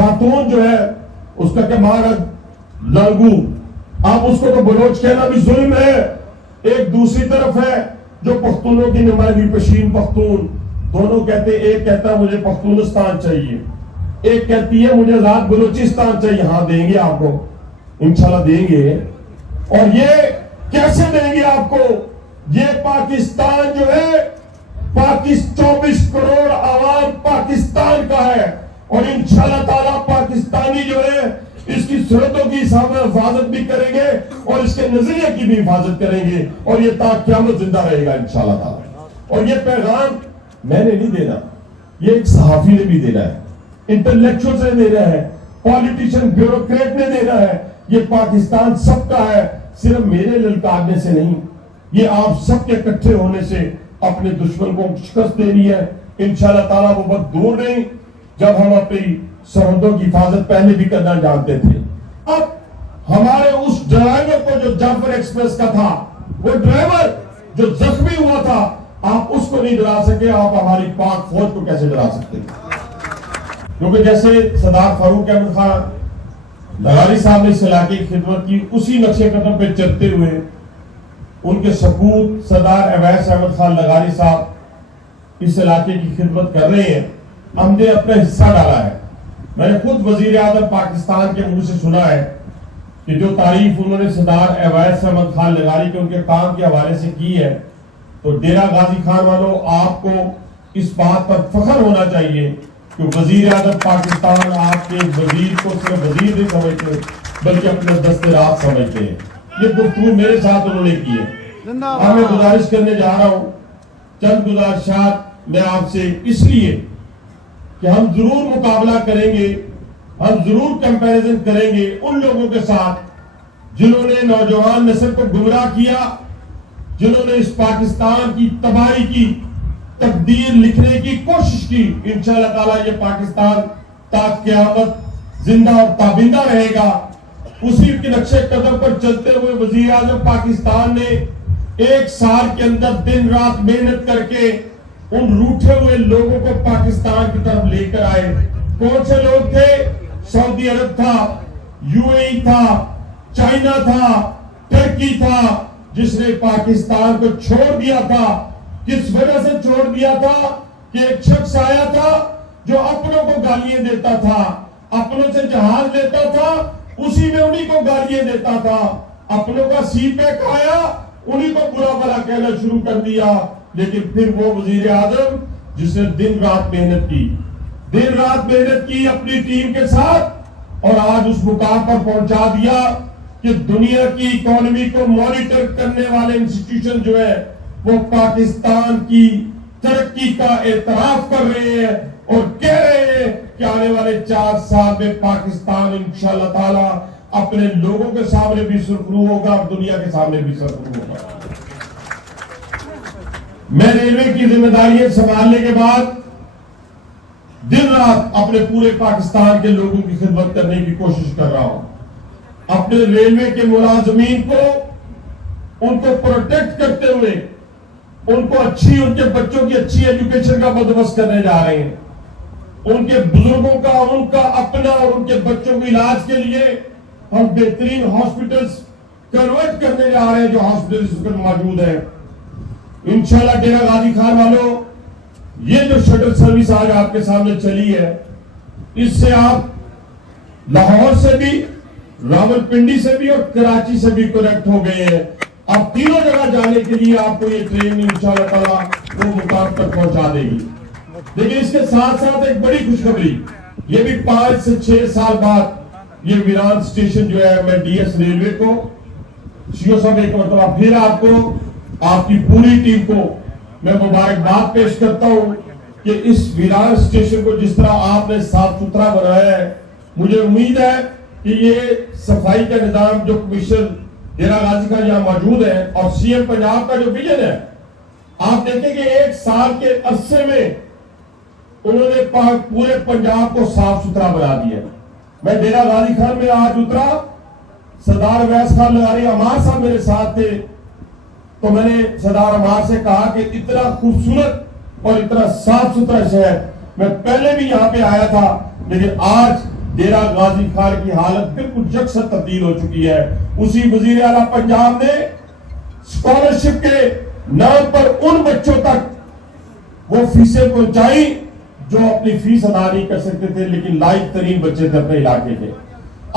خاتون جو ہے اس کا کمارا لنگو، اب اس کو تو بلوچ کہنا بھی ظلم ہے. ایک دوسری طرف ہے جو پختونوں کی نمائندگی پشین پختون، دونوں کہتے، ایک کہتا ہے مجھے پختونستان چاہیے، ایک کہتی ہے مجھے آزاد بلوچستان چاہیے. ہاں دیں گے آپ کو، انشاءاللہ دیں گے. اور یہ کیسے دیں گے آپ کو؟ یہ پاکستان جو ہے 24 کروڑ عوام پاکستان کا ہے، اور انشاءاللہ تعالیٰ پاکستانی جو ہے اس کی صورتوں کی حفاظت بھی کریں گے اور اس کے نظریے کی بھی حفاظت کریں گے، اور یہ تا قیامت زندہ رہے گا انشاءاللہ تعالیٰ. اور یہ پیغام میں نے نہیں دینا، یہ ایک صحافی نے بھی دینا ہے، انٹلیکچوئل نے دینا ہے، پالیٹیشن بیوروکریٹ نے دینا ہے. یہ پاکستان سب کا ہے، صرف میرے للکارنے سے نہیں، یہ آپ سب کے اکٹھے ہونے سے اپنے دشمن کو شکست دینی ہے. انشاءاللہ تعالیٰ وہ وقت دور نہیں جب ہم اپنی سرحدوں کی حفاظت پہلے بھی کرنا جانتے تھے. اب ہمارے اس ڈرائیور کو جو جعفر ایکسپریس کا تھا، وہ ڈرائیور جو زخمی ہوا تھا، آپ اس کو نہیں ڈرا سکے، آپ ہماری پاک فوج کو کیسے ڈرا سکتے؟ کیونکہ جیسے سردار فاروق احمد خان لغاری صاحب نے اس علاقے کی خدمت کی، اسی نقشے قدم پہ چلتے ہوئے ان کے سپوت سردار اویس احمد خان لغاری صاحب اس علاقے کی خدمت کر رہے ہیں. ہم نے اپنا حصہ ڈالا ہے. میں نے خود وزیر اعظم پاکستان کے منہ سے سنا ہے کہ جو تعریف انہوں نے سردار اویس احمد خان لغاری کے ان کے کام کے حوالے سے کی ہے، تو ڈیرہ غازی خان والوں آپ کو اس بات پر فخر ہونا چاہیے کہ وزیر اعظم پاکستان آپ کے وزیر کو صرف وزیر نہیں سمجھتے بلکہ اپنے دست رات سمجھتے ہیں. یہ گفتگو میرے ساتھ انہوں نے کی ہے. اب میں گزارش کرنے جا رہا ہوں، چند گزارشات میں آپ سے، اس لیے کہ ہم ضرور مقابلہ کریں گے، ہم ضرور کمپیریزن کریں گے ان لوگوں کے ساتھ جنہوں نے نوجوان نسل کو گمراہ کیا، جنہوں نے اس پاکستان کی تباہی کی تقدیر لکھنے کی کوشش کی. انشاءاللہ تعالیٰ یہ پاکستان تا قیامت زندہ اور تابندہ رہے گا. اسی کے نقشے قدم پر چلتے ہوئے وزیر اعظم پاکستان نے 1 سال کے اندر دن رات محنت کر کے ان روٹھے ہوئے لوگوں کو پاکستان کی طرف لے کر آئے. کون سے لوگ تھے؟ سعودی عرب تھا، یو اے ای تھا، چائنا تھا، ترکی تھا، جس نے پاکستان کو چھوڑ دیا تھا. کس وجہ سے چھوڑ دیا تھا؟ کہ ایک شخص آیا تھا جو اپنوں کو گالیاں دیتا تھا، اپنوں سے جہاز لیتا تھا، اسی میں انہی کو گالیاں دیتا تھا. اپنوں کا سی پیک آیا، انہی کو برا بھلا کہنا شروع کر دیا. لیکن پھر وہ وزیر اعظم جس نے دن رات محنت کی اپنی ٹیم کے ساتھ، اور آج اس مقام پر پہنچا دیا کہ دنیا کی اکانومی کو مانیٹر کرنے والے انسٹیٹیوشن جو ہے وہ پاکستان کی ترقی کا اعتراف کر رہے ہیں اور کہہ رہے ہیں کہ آنے والے 4 سال میں پاکستان انشاءاللہ تعالی اپنے لوگوں کے سامنے بھی سرخرو ہوگا اور دنیا کے سامنے بھی سرخرو ہوگا. میں ریلوے کی ذمہ داریاں سنبھالنے کے بعد دن رات اپنے پورے پاکستان کے لوگوں کی خدمت کرنے کی کوشش کر رہا ہوں. اپنے ریلوے کے ملازمین کو ان کو پروٹیکٹ کرتے ہوئے ان کو ان کے بچوں کی اچھی ایجوکیشن کا بندوبست کرنے جا رہے ہیں. ان کے بزرگوں کا، ان کا اپنا اور ان کے بچوں کے علاج کے لیے ہم بہترین ہاسپٹلز کنورٹ کرنے جا رہے ہیں جو ہاسپٹلز اس وقت موجود ہیں. انشاءاللہ ڈیرہ غازی خان والوں، یہ جو شٹل سروس آج آپ کے سامنے چلی ہے، اس سے آپ لاہور سے بھی، راولپنڈی سے بھی اور کراچی سے بھی کنیکٹ ہو گئے ہیں. اب تینوں جگہ جانے کے لیے آپ کو یہ ٹرین انشاءاللہ تعالیٰ وہ مقام تک پہنچا دے گی. لیکن اس کے ساتھ ساتھ ایک بڑی خوشخبری، یہ بھی 5 سے 6 سال بعد یہ ویران اسٹیشن جو ہے، میں ڈی ایس ریلوے کو، سی او صاحب ایک مرتبہ پھر آپ کو، آپ کی پوری ٹیم کو میں مبارکباد پیش کرتا ہوں کہ اس ویران اسٹیشن کو جس طرح آپ نے صاف ستھرا بنایا ہے، مجھے امید ہے کہ یہ صفائی کا نظام جو کمیشن ڈیرہ غازی خان یہاں موجود ہے اور سی ایم پنجاب کا جو ویژن ہے، آپ دیکھیں کہ 1 سال کے عرصے میں انہوں نے پورے پنجاب کو صاف ستھرا بنا دیا. میں ڈیرہ غازی خان میں آج اترا، سردار اویس خان لغاری عمار صاحب میرے ساتھ تھے، تو میں نے سردار عمار سے کہا کہ اتنا خوبصورت اور اتنا صاف ستھرا شہر میں پہلے بھی یہاں پہ آیا تھا، لیکن آج ڈیرہ غازی خان کی حالت بالکل یکسر تبدیل ہو چکی ہے. اسی وزیر اعلیٰ پنجاب نے اسکالرشپ کے نام پر ان بچوں تک وہ فیسیں پہنچائی جو اپنی فیس ادا نہیں کر سکتے تھے لیکن لائق ترین بچے تھے اپنے علاقے کے.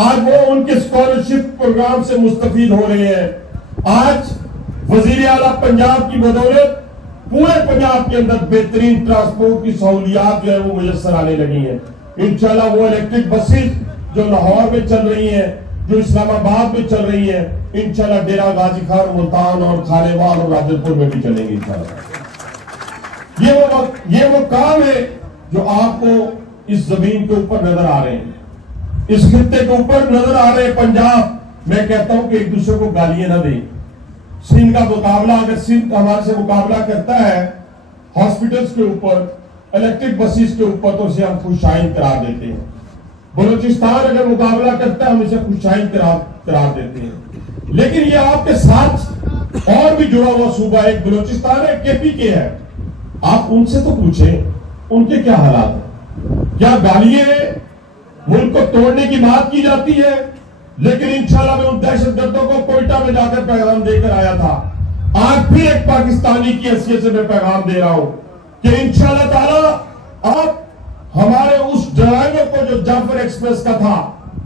آج وہ ان کے اسکالرشپ پروگرام سے مستفید ہو رہے ہیں. آج وزیر اعلیٰ پنجاب کی بدولت پورے پنجاب کے اندر بہترین ٹرانسپورٹ کی سہولیات جو ہے وہ میسر آنے لگی ہیں. انشاءاللہ وہ الیکٹرک بسز جو لاہور میں چل رہی ہیں, جو اسلام آباد میں چل رہی ہیں, انشاءاللہ ڈیرہ غازی خان, ملتان اور کھانے اور راجن پور میں بھی چلیں گی انشاءاللہ. یہ وہ کام ہے جو آپ کو اس زمین کے اوپر نظر آ رہے ہیں, اس خطے کے اوپر نظر آ رہے ہیں. پنجاب میں کہتا ہوں کہ ایک دوسرے کو گالیاں نہ دیں. سندھ کا مقابلہ اگر سندھ ہمارے سے مقابلہ کرتا ہے ہاسپٹلز کے اوپر, الیکٹرک بسیز کے اوپر, تو اسے ہم خوشائند قرار دیتے ہیں. بلوچستان اگر مقابلہ کرتا ہے ہم اسے خوشائند قرار دیتے ہیں. لیکن یہ آپ کے ساتھ اور بھی جڑا ہوا صوبہ ایک بلوچستان ہے, کے پی کے ہے. آپ ان سے تو پوچھیں ان کے کیا حالات ہیں. کیا گالیاں ملک کو توڑنے کی بات کی جاتی ہے؟ لیکن انشاءاللہ میں ان دہشت گردوں کو کوئٹہ میں جا کر پیغام دے کر آیا تھا. آج بھی ایک پاکستانی کی حیثیت سے میں پیغام دے رہا ہوں کہ انشاءاللہ تعالی آپ ہمارے اس ڈرائیور کو جو جعفر ایکسپریس کا تھا,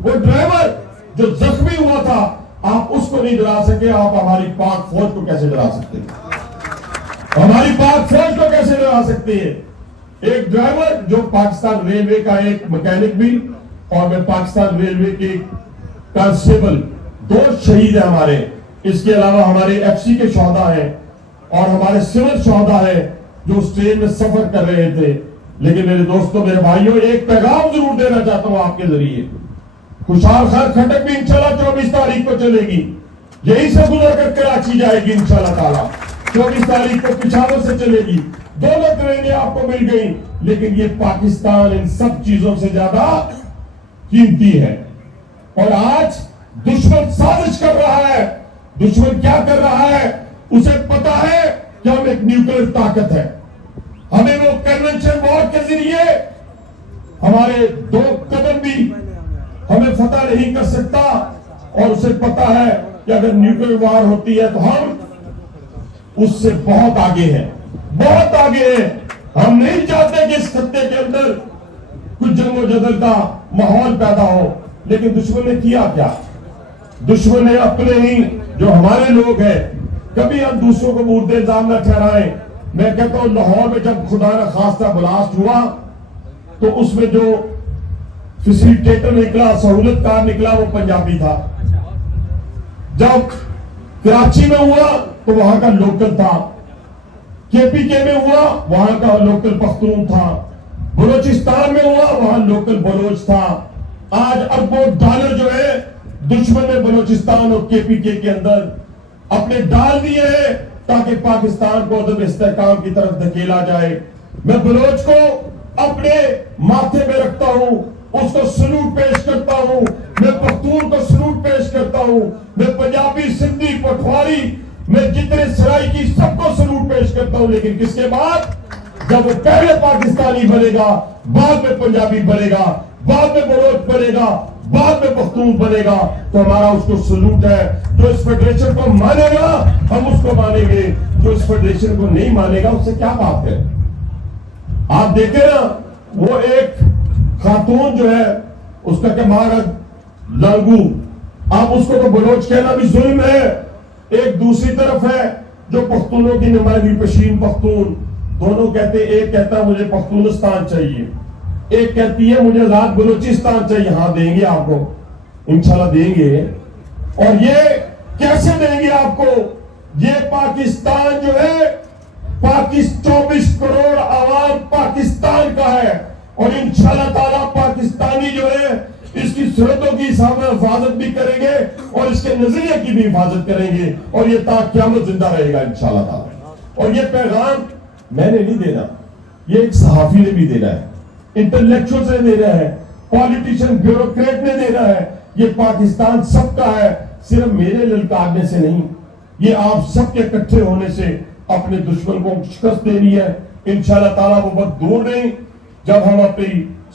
وہ ڈرائیور جو زخمی ہوا تھا, آپ اس کو نہیں ڈرا سکے. آپ ہماری پاک فوج کو کیسے ڈرا سکتے ہیں؟ ہماری پاک فوج کو کیسے ڈرا سکتے ہیں؟ ایک ڈرائیور جو پاکستان ریلوے کا ایک مکینک بھی, اور میں پاکستان ریلوے کے کانسٹیبل, دو شہید ہیں ہمارے. اس کے علاوہ ہمارے ایف سی کے شہداء ہیں اور ہمارے سول شہداء ہیں جو اس ٹرین میں سفر کر رہے تھے. لیکن میرے دوستوں, میرے بھائیوں, ایک پیغام ضرور دینا چاہتا ہوں آپ کے ذریعے. خوشحال خان کھٹک بھی انشاءاللہ 24 تاریخ کو چلے گی, یہی سے گزر کر کراچی جائے گی انشاءاللہ تعالی. 24 تاریخ کو پشاور سے چلے گی. دونوں ٹرینیں آپ کو مل گئی, لیکن یہ پاکستان ان سب چیزوں سے زیادہ قیمتی ہے. اور آج دشمن سازش کر رہا ہے. دشمن کیا کر رہا ہے؟ اسے پتا ہے کہ ہم ایک نیوکلیر طاقت ہے. ہمیں وہ کنونشن وار کے ذریعے ہمارے دو قدم بھی ہمیں فتح نہیں کر سکتا, اور اسے پتا ہے کہ اگر نیوکلیر وار ہوتی ہے تو ہم اس سے بہت آگے ہیں, بہت آگے ہیں. ہم نہیں چاہتے کہ اس خطے کے اندر کچھ جنگ و جدل کا ماحول پیدا ہو. لیکن دشمن نے کیا کیا؟ دشمن نے اپنے ہی جو ہمارے لوگ ہیں, کبھی ہم دوسروں کو مورد الزام نہ ٹھہرائیں. میں کہتا ہوں لاہور میں جب خدا نہ خواستہ بلاسٹ ہوا تو اس میں جو فیسیلیٹیٹر نکلا, سہولت کار نکلا, وہ پنجابی تھا. جب کراچی میں ہوا تو وہاں کا لوکل تھا. کے پی کے میں ہوا وہاں کا لوکل پختون تھا. بلوچستان میں ہوا وہاں لوکل بلوچ تھا. آج اربوں ڈالر جو ہے دشمن نے بلوچستان اور کے پی کے اندر اپنے ڈال دیے ہیں تاکہ پاکستان کو عدم استحکام کی طرف دھکیلا جائے. میں بلوچ کو اپنے ماتھے میں رکھتا ہوں, اس کو سلوٹ پیش کرتا ہوں. میں پختون کو سلوٹ پیش کرتا ہوں. میں پنجابی, سندھی, پٹواری, میں جتنے سرائی کی سب کو سلوٹ پیش کرتا ہوں. لیکن کس کے بعد؟ جب وہ پہلے پاکستانی بنے گا, بعد میں پنجابی بنے گا, بعد میں بلوچ بنے گا, بعد میں پختون بنے گا, تو ہمارا اس کو سلوٹ ہے. جو اس فیڈریشن کو مانے گا ہم اس کو مانیں گے, جو اس فیڈریشن کو نہیں مانے گا اس سے کیا بات ہے. آپ دیکھیں نا, وہ ایک خاتون جو ہے اس کا کمارا لانگو, آپ اس کو تو بلوچ کہنا بھی ظلم ہے. ایک دوسری طرف ہے جو پختونوں کی نمائندگی, پشین پختون, دونوں کہتے, ایک کہتا ہے مجھے پختونستان چاہیے, ایک کہتی ہے مجھے آزاد بلوچستان چاہیے. ہاں دیں گے آپ کو, انشاءاللہ دیں گے. اور یہ کیسے دیں گے آپ کو؟ یہ پاکستان جو ہے 24 کروڑ عوام پاکستان کا ہے, اور انشاءاللہ تعالی پاکستانی جو ہے اس کی سرحدوں کی حفاظت بھی کریں گے اور اس کے نظریے کی بھی حفاظت کریں گے, اور یہ تا قیامت زندہ رہے گا انشاءاللہ تعالی. اور یہ پیغام میں نے نہیں دینا, یہ ایک صحافی نے بھی دینا ہے, انٹلیکچوئل سے دینا ہے, پالیٹیشن بیوروکریٹ نے دینا ہے. یہ پاکستان سب کا ہے, صرف میرے للکارنے سے نہیں, یہ آپ سب کے اکٹھے ہونے سے اپنے دشمن کو شکست دینی ہے. انشاءاللہ تعالیٰ وہ وقت دور نہیں جب ہم اپنی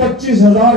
25,000